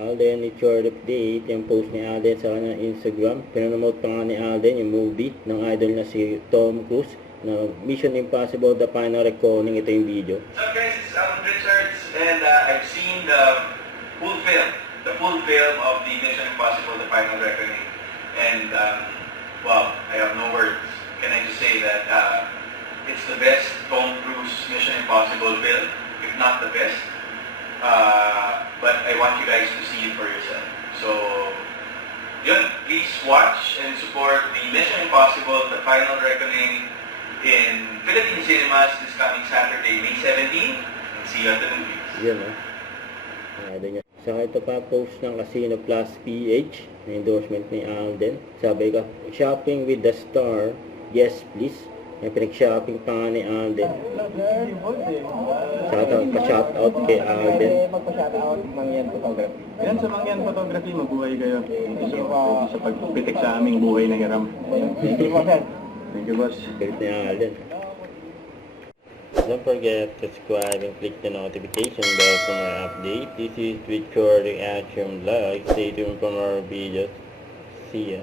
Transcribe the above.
Alden, it's your update. Yung post ni Alden sa kanyang Instagram. Pinapromote pa nga ni Alden yung movie ng idol na si Tom Cruise na Mission Impossible The Final Reckoning. Ito yung video. What's up guys, it's Alan Richards and I've seen the full film of the Mission Impossible The Final Reckoning, and wow, I have no words. Can I just say that it's the best Tom Cruise Mission Impossible film, if not the best. But I want you guys to see it for yourself. So, yun, please watch and support the Mission Impossible The Final Reckoning in Philippine cinemas this coming Saturday, May 17, and see you at the movies. Yan niya. Saka ito pa post ng Casino Plus PH na endorsement ni Alden. Sabi ka, shopping with the star, yes please. May pinag-shopping pa nga ni Alden. Pa-shoutout kay Alden. Magpa-shoutout, Mangyan Photography. Yan sa Mangyan Photography, mabuhay kayo. Thank you sa pagpitik sa aming buhay na hiram. Thank you po, sir. Thank you, boss. Galit ni Alden. Don't forget to subscribe and click the notification bell for more updates. This is Victor Reaction Vlog. Stay tuned for more videos. See ya.